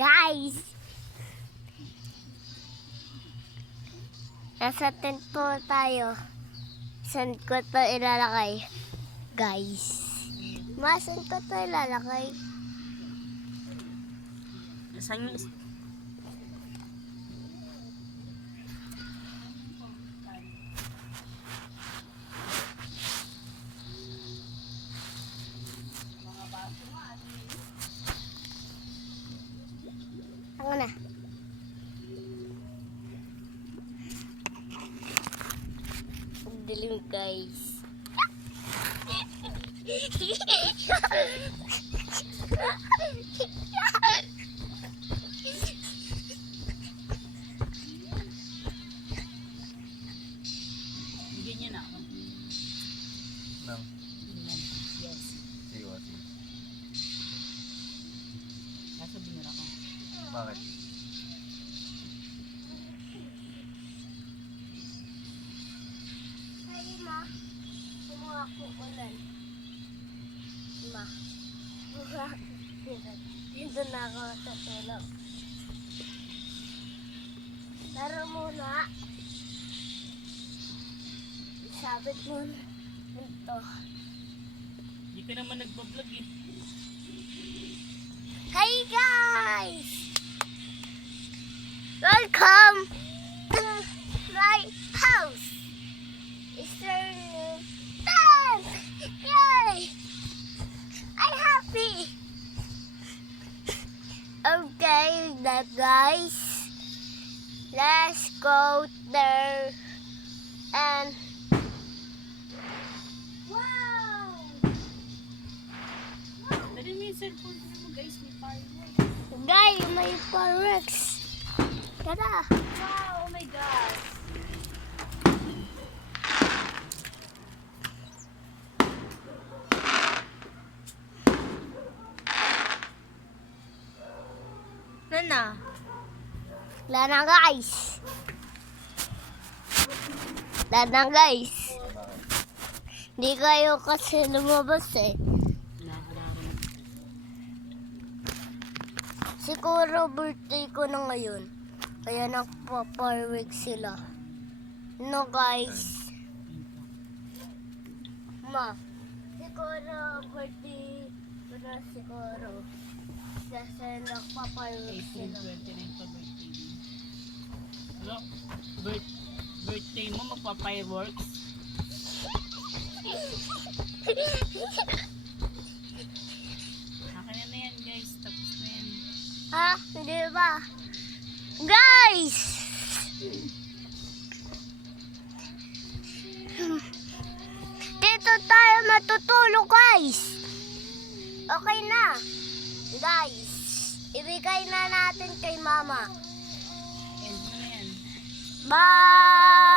Guys! Nasa tent po tayo. Saan ko ito ilalakay? Guys. Saan ko ito ilalakay? Saan yung... Ako na. Dilim guys. Bigyan niyo na ako. No. Yes. Sige. Kaso binura ko. Bakit? Ay, ma. Kumuha ko ulan. Ma. Kumuha ko ulan. Dito na ako sa tulog. Tara muna. Isabit muna. Ito. Hindi ka naman nagbablog eh. Hey guys! Welcome to my house! It's our new tent! Yay! I'm happy! Okay, that guys. Let's go there and wow! Dali mo yung cellphone mo guys, may fireworks. Guys, may fireworks. Tara! Wow, oh my God. Nana. Lana guys. Lana guys. Hindi kayo kasi lumabas eh. Nakakalaran. Siguro birthday ko na ngayon. Kaya nagpa-fireworks sila. No guys. Ma. Siguro birthday ko na siguro. Kasi nagpa-fireworks April sila. 29 pa birthday mo. Ano? Birthday mo magpa-fireworks? Akin na yan guys, tapos na yan. Ha? Hindi ba? Guys! Dito tayo matutulog guys. Okay na. Guys, ibigay na natin kay mama. End mo na yan. Bye!